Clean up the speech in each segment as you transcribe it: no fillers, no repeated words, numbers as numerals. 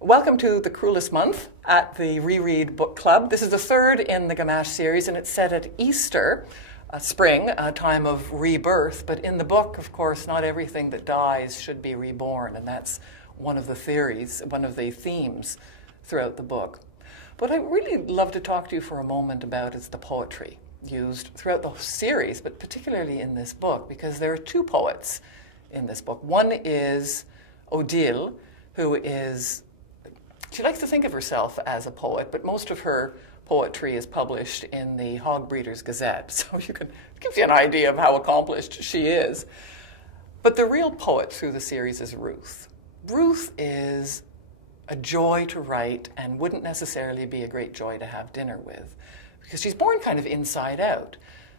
Welcome to the Cruelest month at the Reread Book Club. This is the third in the Gamache series, and it's set at Easter, spring, a time of rebirth. But in the book, of course, not everything that dies should be reborn, and that's one of the theories, one of the themes throughout the book. What I'd really love to talk to you for a moment about is the poetry used throughout the series, but particularly in this book, because there are two poets in this book. One is Odile, who is, she likes to think of herself as a poet, but most of her poetry is published in the Hog Breeders' Gazette, so it gives you an idea of how accomplished she is. But the real poet through the series is Ruth. Ruth is a joy to write and wouldn't necessarily be a great joy to have dinner with, because she's born kind of inside out.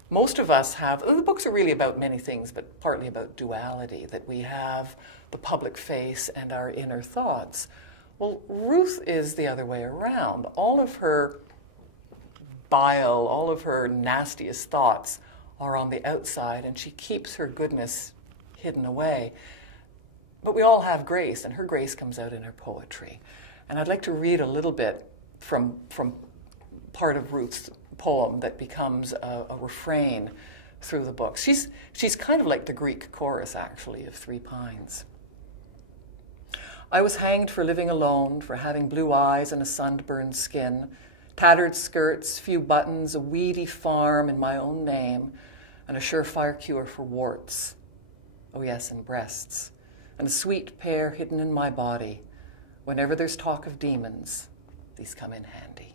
Most of us have, the books are really about many things, but partly about duality, that we have the public face and our inner thoughts. Well, Ruth is the other way around. All of her bile, all of her nastiest thoughts are on the outside, and she keeps her goodness hidden away. But we all have grace, and her grace comes out in her poetry. And I'd like to read a little bit from part of Ruth's poem that becomes a refrain through the book. She's kind of like the Greek chorus, actually, of Three Pines. I was hanged for living alone, for having blue eyes and a sunburned skin, tattered skirts, few buttons, a weedy farm in my own name, and a surefire cure for warts. Oh yes, and breasts, and a sweet pair hidden in my body. Whenever there's talk of demons, these come in handy.